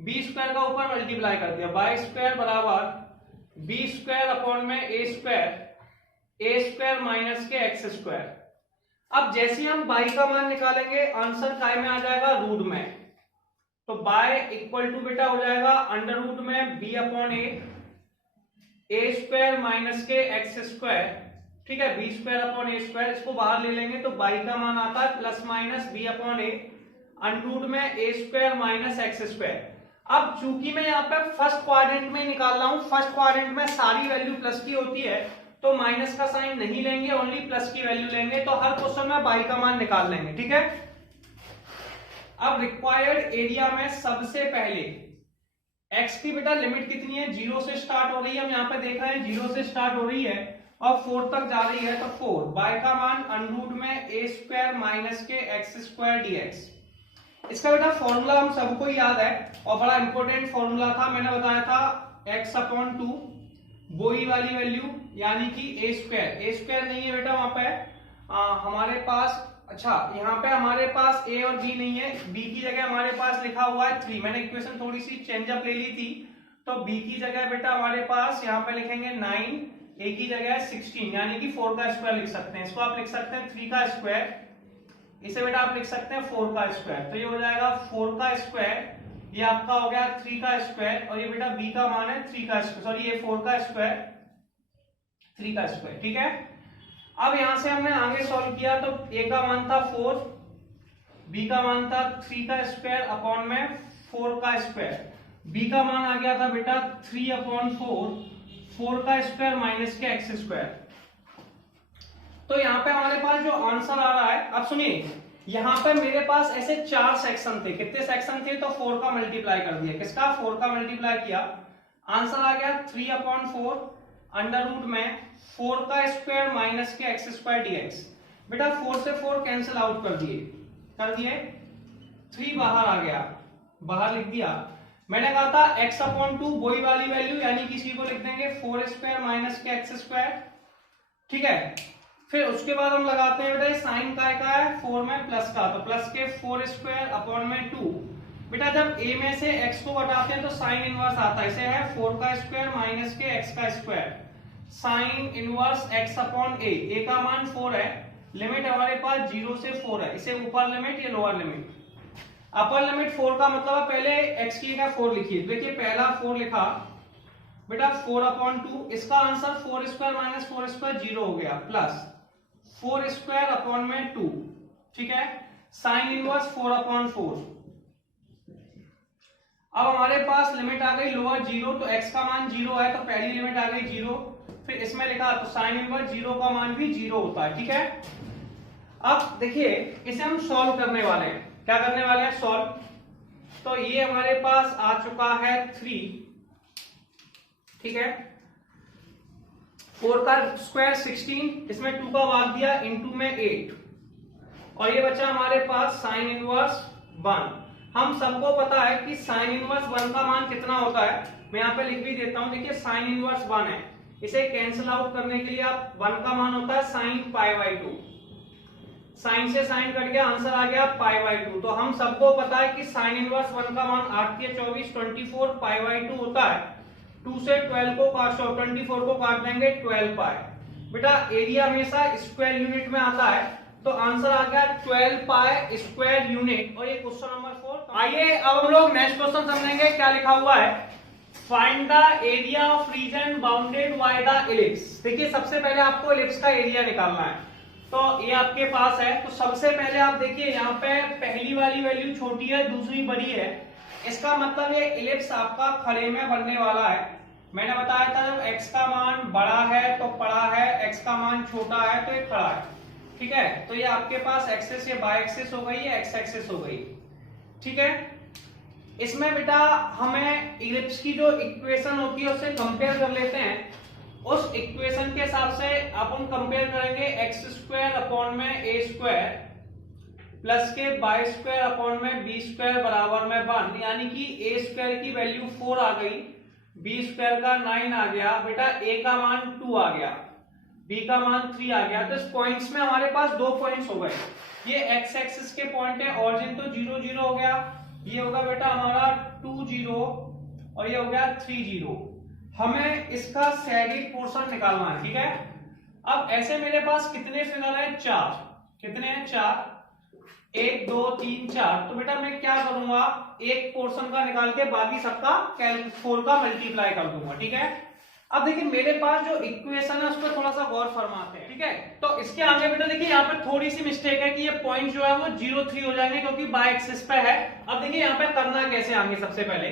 b square का ऊपर मल्टीप्लाई कर दिया, बाई स्क्वायर बराबर बी स्क्वायर अपॉन में ए स्क्वायर माइनस के एक्स स्क्वायर। अब जैसे हम बाई का मान निकालेंगे आंसर काय में आ जाएगा? रूट में। तो बाय इक्वल टू बेटा हो जाएगा अंडर रूट में B upon a square minus के एक्स स्क्वायर, ठीक है, B square upon a square. इसको बाहर ले लेंगे तो बाई का मान आता है plus minus B upon A under root में a square minus x square. अब चूंकि मैं यहाँ पे फर्स्ट क्वाड्रेंट में निकाल रहा हूं, फर्स्ट क्वाड्रेंट में सारी वैल्यू प्लस की होती है, तो माइनस का साइन नहीं लेंगे, ओनली प्लस की वैल्यू लेंगे। तो हर क्वेश्चन में बाई का मान निकाल लेंगे, ठीक है। अब रिक्वायर्ड एरिया में सबसे पहले x की बेटा लिमिट कितनी है? 0 से स्टार्ट हो रही है, हम यहाँ पे देख रहे हैं 0 से स्टार्ट हो रही है और 4 तक जा रही है, तो 4 बाय का मान अंडर रूट में ए स्क्वायर माइनस के एक्स स्क्वायर डीएक्स। इसका बेटा फॉर्मूला हम सबको याद है और बड़ा इंपॉर्टेंट फॉर्मूला था, मैंने बताया था x अपॉन 2 वही वाली वैल्यू, यानी कि ए स्क्वायर नहीं है बेटा वहां पे हमारे पास, अच्छा यहाँ पे हमारे पास a और b नहीं है, b की जगह हमारे पास लिखा हुआ है 3। मैंने इक्वेशन थोड़ी सी चेंज अप ले ली थी, तो b की जगह बेटा हमारे पास यहाँ पे लिखेंगे 9, a की जगह 16, यानी कि 4 का स्क्वायर लिख सकते हैं। इसको आप लिख सकते हैं 3 का स्क्वायर, इसे बेटा आप लिख सकते हैं 4 का स्क्वायर। तो ये हो जाएगा 4 का स्क्वायर, ये आपका हो गया 3 का स्क्वायर, और ये बेटा b का मान है 3 का स्क्वायर, सॉरी ये 4 का स्क्वायर 3 का स्क्वायर, ठीक है। अब यहां से हमने आगे सॉल्व किया तो a का मान था 4, b का मान था 3 का स्क्वायर अपॉन में 4 का स्क्वायर, b का मान आ गया था बेटा 3 अपॉन 4 का स्क्वायर माइनस के एक्स स्क्वायर। तो यहाँ पे हमारे पास जो आंसर आ रहा है, अब सुनिए यहाँ पे मेरे पास ऐसे 4 सेक्शन थे। कितने सेक्शन थे? तो 4 का मल्टीप्लाई कर दिया। किसका? 4 का मल्टीप्लाई किया, आंसर आ गया 3 अपॉन 4 अंडर रूट में 4 का स्क्वायर माइनस के एक्स स्क्वायर डीएक्स। बेटा 4 से 4 कैंसिल आउट कर दिए, 3 बाहर आ गया, बाहर लिख दिया। मैंने कहा था x अपॉन 2 वही वाली वैल्यू, यानी किसी को लिख देंगे 4 स्क्वायर माइनस के एक्स स्क्वायर, ठीक है। फिर उसके बाद हम लगाते हैं बेटा साइन का है 4 में प्लस का, तो प्लस के 4 स्क्वायर अपॉन में 2। बेटा जब a में से x को घटाते हैं तो साइन इनवर्स आता है, इसे है 4 का स्क्वायर माइनस के x का square, sine inverse x upon a का मान 4 है, लिमिट हमारे पास 0 से 4 है, इसे ऊपर लिमिट ये लोअर लिमिट। अपर लिमिट 4 का मतलब है पहले x की जगह 4 लिखिए, देखिए पहला 4 लिखा बेटा 4 अपॉन 2, इसका आंसर 4 स्क्वायर माइनस 4 स्क्वायर 0 हो गया, प्लस 4 स्क्वायर अपॉन में 2, ठीक है, साइन इनवर्स 4 अपॉन 4। अब हमारे पास लिमिट आ गई लोअर 0, तो x का मान 0 है तो पहली लिमिट आ गई 0। फिर इसमें लिखा तो साइन इनवर्स 0 का मान भी 0 होता है, ठीक है। अब देखिए इसे हम सॉल्व करने वाले हैं। क्या करने वाले हैं? सॉल्व। तो ये हमारे पास आ चुका है 3, ठीक है। 4 का स्क्वायर 16, इसमें 2 का भाग दिया, इनटू में 8, और ये बचा हमारे पास साइन इनवर्स 1। हम सबको पता है कि साइन इनवर्स 1 का मान कितना होता है, मैं यहाँ पे लिख भी देता हूं। देखिए साइन इनवर्स 1 है, इसे कैंसिल आउट करने के लिए आप 1 का मान होता है साइन π/2, साइन से साइन कट गया, आंसर आ गया π/2। तो हम सबको पता है कि साइन इनवर्स 1 का मान 8 के 24 24 π/2 होता है। 2 से 12 को 24 को काट देंगे 12 पाई। बेटा एरिया हमेशा स्क्वायर यूनिट में आता है, तो आंसर आ गया 12 पाई स्क्वायर यूनिट। और ये क्वेश्चन नंबर 4। आइए अब हम लोग नेक्स्ट क्वेश्चन समझेंगे। क्या लिखा हुआ है? Find the area of region bounded by the ellipse. देखिए सबसे पहले आपको इलिप्स का एरिया निकालना है, तो ये आपके पास है। तो सबसे पहले आप देखिए यहाँ पे पहली वाली वैल्यू छोटी है, दूसरी बड़ी है, इसका मतलब ये इलिप्स आपका खड़े में बनने वाला है। मैंने बताया था जब x का मान बड़ा है तो पड़ा है, x का मान छोटा है तो ये खड़ा है, ठीक है। तो ये आपके पास एक्सिस ये बाय एक्सिस हो गई, ये x एक्सिस हो गई, ठीक है। इसमें बेटा हमें इलिप्स की जो इक्वेशन होती है उससे कंपेयर कर लेते हैं। उस इक्वेशन के हिसाब से अपन कंपेयर करेंगे एक्स स्क्वायर अपॉन में ए स्क्वायर प्लस के बाय स्क्वायर अपॉन में बी स्क्वायर बराबर में 1, यानी कि ए स्क्वायर की वैल्यू 4 आ गई, बी स्क्वायर का 9 आ गया, बेटा ए का मान 2 आ गया, बी का मान 3 आ गया। तो इस पॉइंट्स में हमारे पास 2 पॉइंट्स हो गए। ये एक्स एक्सिस के पॉइंट है, ऑरिजिन तो 0 0 हो गया, ये होगा बेटा हमारा 2 0 और ये हो गया 3 0। हमें इसका सैडिड पोर्शन निकालना है, ठीक है। अब ऐसे मेरे पास कितने फिगर है? 4। कितने हैं? 4, 1 2 3 4। तो बेटा मैं क्या करूंगा, एक पोर्शन का निकाल के बाकी सबका 4 का मल्टीप्लाई कर दूंगा, ठीक है। अब देखिए मेरे पास जो इक्वेशन है उस पर थोड़ा सा गौर फरमाते हैं, ठीक है। तो इसके आगे बेटा देखिए यहाँ पे थोड़ी सी मिस्टेक है कि ये पॉइंट जो है वो 0 3 हो जाएंगे क्योंकि बाय एक्सिस पे है। अब देखिए यहाँ पे करना कैसे आगे, सबसे पहले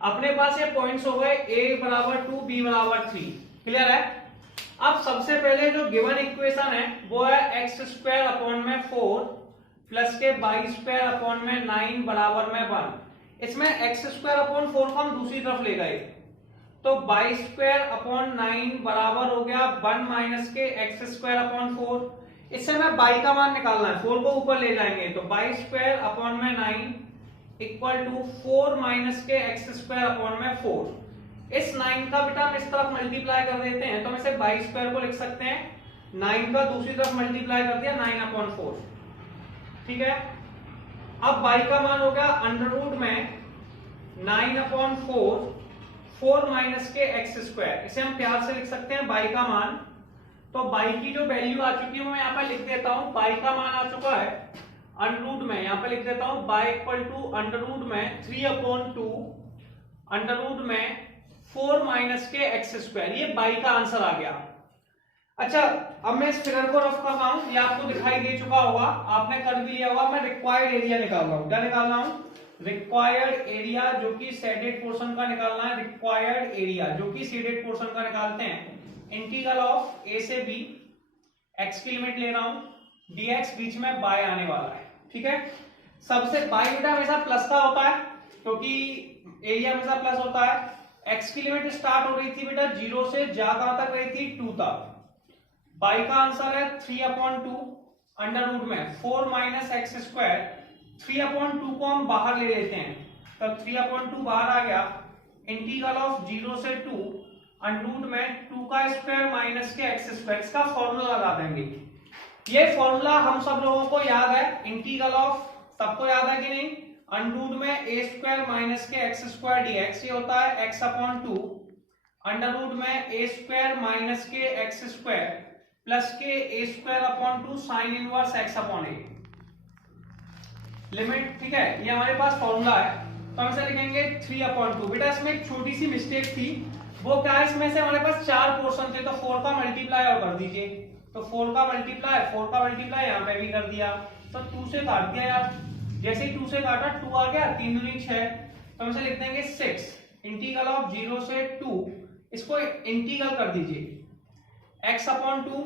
अपने पास ये पॉइंट्स हो गए a बराबर 2 b बराबर 3, क्लियर है। अब सबसे पहले जो गिवन इक्वेशन है वो है एक्स स्क्वायर अपॉन में 4 प्लस के बाई स्क्वायर अपॉन में 9 बराबर में 1। इसमें एक्स स्क्वायर अपॉन 4 को हम दूसरी तरफ ले गए, तो बाई स्क्वायर अपॉन 9 बराबर हो गया 1 माइनस के एक्स स्क्वायर अपॉन 4। इससे हमें बाई का मान निकालना है, 4 को ऊपर ले जाएंगे, तो बाई स्क्वायर अपॉन में 9 इक्वल टू 4 माइनस के एक्स स्क्वायर अपॉन में 4। इस 9 का बेटा हम इस तरफ मल्टीप्लाई कर देते हैं, तो हम इसे बाई स्क्वायर को लिख सकते हैं, 9 का दूसरी तरफ मल्टीप्लाई कर दिया 9 अपॉन 4, ठीक है। अब बाई का मान हो गया अंडर रूट में 9 अपॉन 4 माइनस के एक्स स्क्वायर। इसे हम प्यार से लिख सकते हैं बाई का मान। तो बाई की जो वैल्यू आ चुकी है वो मैं यहाँ पे लिख देता हूं, बाई का मान आ चुका है अंडर रूट में, यहाँ पे लिख देता हूं y equal to under root में 3 अपॉन 2 अंडर रूट में 4 माइनस के एक्स स्क्वायर। ये बाई का आंसर आ गया। अच्छा अब मैं इस फिगर को रफ कर रहा हूं, ये आपको दिखाई दे चुका होगा, आपने कर भी लिया होगा। मैं रिक्वायर्ड एरिया निकाल रहा हूं। क्या निकाल रहा हूं? रिक्वायर्ड एरिया, जो कि शेडेड पोर्शन का निकालना है। रिक्वायर्ड एरिया जो कि शेडेड पोर्शन का निकालते हैं। इंटीग्रल ऑफ ए से बी, एक्स की लिमिट ले रहा हूं, dx बीच में बाय आने वाला है, ठीक है। सबसे बाय बेटा हमेशा प्लस का होता है क्योंकि एरिया हमेशा प्लस होता है। x की लिमिट स्टार्ट हो रही थी बेटा 0 से, जा कहां तक रही थी? 2 तक। बाई का आंसर है 3 अपॉन 2 अंडर रूट में 4 माइनस एक्स स्क्वायर। 3 अपॉन 2 को हम बाहर ले लेते हैं, तब 3 अपॉन 2 बाहर आ गया। इंटीग्रल ऑफ 0 से 2 अंडर रूट में 2 का स्क्वायर माइनस के एक्स स्क्वायर। इसका फॉर्मूला लगा देंगे। ये फॉर्मूला हम सब लोगों को याद है, इंटीग्रल ऑफ, सबको याद है कि नहीं? अंडर रूट में ए स्क्वायर माइनस के एक्स स्क्वायर डीएक्स, ये होता है एक्स अपॉन 2 अंडर रूट में ए स्क्वायर माइनस के एक्स स्क्वायर प्लस के a square upon 2 sine inverse x upon a limit, ठीक है। ये हमारे पास फॉर्मूला है, तो हम इसे लिखेंगे 3 अपॉन 2। बेटा इसमें एक छोटी सी मिस्टेक थी, वो क्या है, इसमें से हमारे पास 4 पोर्शन थे, तो 4 का मल्टीप्लाई और कर दीजिए। तो 4 का मल्टीप्लाई यहाँ पे भी कर दिया, तो 2 से काट दिया यार। जैसे ही 2 से काटा 2 आ गया, 3 दूनी 6, तो हम इसे लिख देंगे 6 इंटीग्रल ऑफ 0 से 2, इसको इंटीग्रल कर दीजिए x अपॉन 2,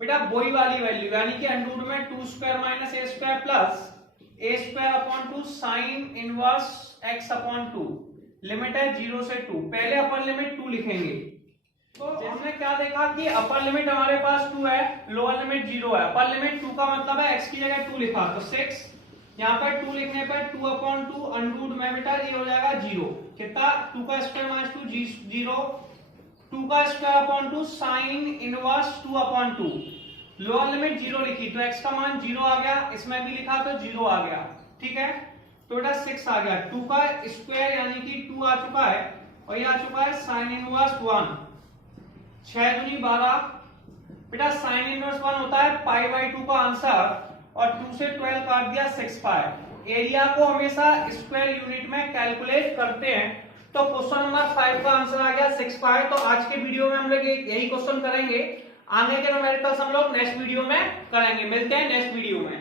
बेटा वही वाली वैल्यू यानी कि अंडर रूट में 2 square minus a square plus a square upon 2 sine inverse x upon 2, limit है 0 से 2, पहले अपर लिमिट 2 लिखेंगे। तो हमने क्या देखा कि अपर लिमिट हमारे पास 2 है, लोअर लिमिट 0 है, अपर लिमिट 2 का मतलब है x की जगह 2 लिखा, तो 6 यहाँ पर 2 लिखने पर 2 अपॉन 2 अंडर रूट में बेटा ये हो जाएगा 0, कितना 2 का स्क्वायर माइनस 2 0, 2 का square upon 2 sine inverse 2 upon 2, lower limit 0 लिखी तो x का मान 0 आ गया, इसमें भी लिखा तो 0 आ गया, ठीक है। तो बेटा 6 आ गया, 2 का स्क्वायर यानी कि 2 आ चुका है और ये आ चुका है साइन इनवर्स 1, 6 दूनी 12, बेटा साइन इनवर्स 1 होता है पाई बाई 2 का आंसर और 2 से 12 काट दिया 6 पाई। एरिया को हमेशा स्क्वायर यूनिट में कैलकुलेट करते हैं, तो क्वेश्चन नंबर 5 का आंसर आ गया 6 पाई। तो आज के वीडियो में हम लोग यही क्वेश्चन करेंगे, आगे के न्यूमेरिकल्स हम लोग नेक्स्ट वीडियो में करेंगे। मिलते हैं नेक्स्ट वीडियो में।